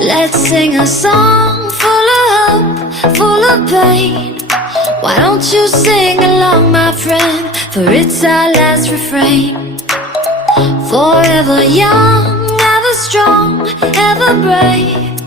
Let's sing a song full of hope, full of pain. Why don't you sing along, my friend, for it's our last refrain. Forever young, ever strong, ever brave.